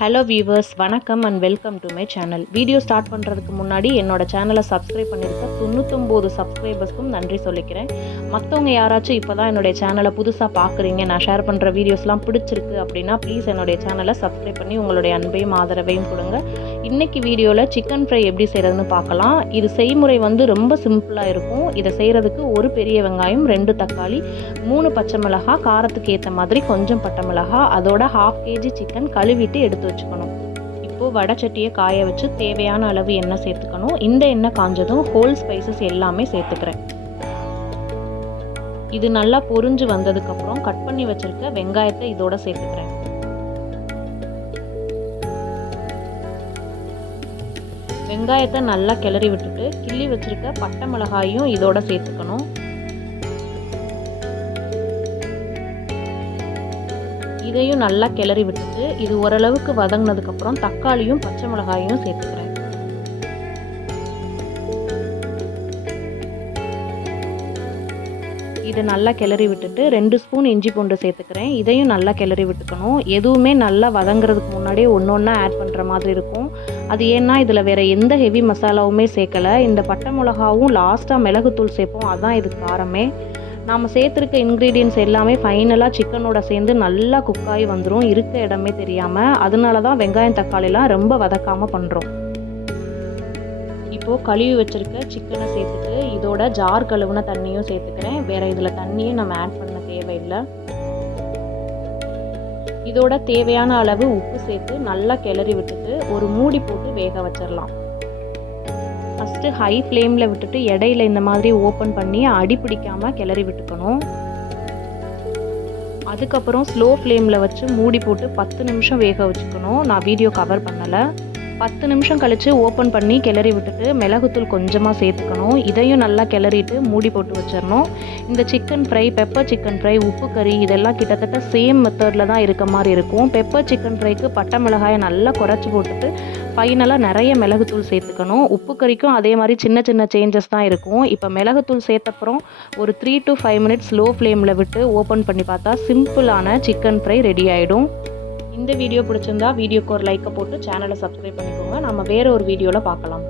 Hello viewers, வணக்கம் and welcome to my channel. Video start பண்ணுறதுக்கு முன்னாடி என்னோட சேனலை சப்ஸ்கிரைப் பண்ணியிருக்க 99 சப்ஸ்கிரைபர்ஸ்க்கும் நன்றி சொல்லிக்கிறேன். மற்றவங்க யாராச்சும் இப்போ தான் என்னுடைய சேனலை புதுசாக பார்க்குறீங்க, நான் ஷேர் பண்ணுற வீடியோஸ்லாம் பிடிச்சிருக்கு அப்படின்னா ப்ளீஸ் என்னுடைய சேனலை சப்ஸ்கிரைப் பண்ணி உங்களுடைய அன்பையும் ஆதரவையும் கொடுங்க. இன்றைக்கி வீடியோவில் சிக்கன் ஃப்ரை எப்படி செய்கிறதுன்னு பார்க்கலாம். இது செய்முறை ரொம்ப சிம்பிளாக இருக்கும். இதை செய்கிறதுக்கு ஒரு பெரிய வெங்காயம், 2 தக்காளி, 3 பச்சை மிளகாய், காரத்துக்கு ஏற்ற மாதிரி கொஞ்சம் பட்டை மிளகாய், அதோட 1/2 kg சிக்கன் கழுவிட்டு எடுத்து வச்சுக்கணும். இப்போது வடைச்சட்டியை காய வச்சு தேவையான அளவு எண்ணெய் சேர்த்துக்கணும். இந்த எண்ணெய் காஞ்சதும் ஹோல் ஸ்பைசஸ் எல்லாமே சேர்த்துக்கிறேன். இது நல்லா பொரிஞ்சு வந்ததுக்கப்புறம் கட் பண்ணி வச்சுருக்க வெங்காயத்தை இதோட சேர்த்துக்கிறேன். வெங்காயத்தை நல்லா கிளறி விட்டுட்டு கிள்ளி வச்சுருக்க பட்டை மிளகாயும் இதோட சேர்த்துக்கணும். இதையும் நல்லா கிளறி விட்டுட்டு இது ஓரளவுக்கு வதங்கினதுக்கப்புறம் தக்காளியும் பச்சை மிளகாயும் சேர்த்துக்கிறேன். இதை நல்லா கிளறி விட்டுட்டு 2 ஸ்பூன் இஞ்சி பூண்டு சேர்த்துக்கிறேன். இதையும் நல்லா கிளறி விட்டுக்கணும். எதுவுமே நல்லா வதங்கிறதுக்கு முன்னாடியே ஒன்று ஒன்றா ஆட் பண்ணுற மாதிரி இருக்கும். அது ஏன்னா இதில் வேறு எந்த ஹெவி மசாலாவுமே சேர்க்கலை. இந்த பட்டை மிளகாவும் லாஸ்ட்டாக மிளகுத்தூள் சேர்ப்போம், அதுதான் இதுக்கு காரமே. நாம் சேர்த்துருக்க இன்க்ரீடியன்ட்ஸ் எல்லாமே ஃபைனலாக சிக்கனோட சேர்ந்து நல்லா குக்காகி வந்துடும், இருக்க இடமே தெரியாமல். அதனால தான் வெங்காயம் தக்காளிலாம் ரொம்ப வதக்காமல் பண்ணுறோம். இப்போது கழுவி வச்சுருக்க சிக்கனை சேர்த்துட்டு இதோட ஜார் கழுவுன தண்ணியும் சேர்த்துக்கிறேன். வேறு இதில் தண்ணியும் நம்ம ஆட் பண்ண தேவையில்லை. இதோட தேவையான அளவு உப்பு சேர்த்து நல்லா கிளறி விட்டுட்டு ஒரு மூடி போட்டு வேக வச்சிடலாம். ஃபஸ்ட்டு ஹை ஃப்ளேமில் விட்டுட்டு இடையில இந்த மாதிரி ஓப்பன் பண்ணி அடி பிடிக்காமல் கிளறி விட்டுக்கணும். அதுக்கப்புறம் ஸ்லோ ஃப்ளேமில் வச்சு மூடி போட்டு 10 நிமிஷம் வேக வச்சுக்கணும். நான் வீடியோ கவர் பண்ணலை. 10 நிமிஷம் கழித்து ஓப்பன் பண்ணி கிளறி விட்டுட்டு மிளகுத்தூள் கொஞ்சமாக சேர்த்துக்கணும். இதையும் நல்லா கிளறிட்டு மூடி போட்டு வச்சிடணும். இந்த chicken fry, pepper chicken fry, உப்பு கறி இதெல்லாம் கிட்டத்தட்ட சேம் மெத்தடில் தான் இருக்க மாதிரி இருக்கும். பெப்பர் சிக்கன் ஃப்ரைக்கு பட்டை மிளகாயை நல்லா குறைச்சி போட்டுட்டு ஃபைனலாக நிறைய மிளகுத்தூள் சேர்த்துக்கணும். உப்பு கறிக்கும் அதே மாதிரி சின்ன சின்ன சேஞ்சஸ் தான் இருக்கும். இப்போ மிளகுத்தூள் சேர்த்தப்புறம் ஒரு 3 to 5 மினிட்ஸ் லோ ஃப்ளேமில் விட்டு ஓப்பன் பண்ணி பார்த்தா சிம்பிளான சிக்கன் ஃப்ரை ரெடி ஆகிடும். இந்த வீடியோ பிடிச்சிருந்தா வீடியோக்கு ஒரு லைக்கை போட்டு சேனலை சப்ஸ்கிரைப் பண்ணிக்கோங்க. நம்ம வேறு ஒரு வீடியோவில் பார்க்கலாம்.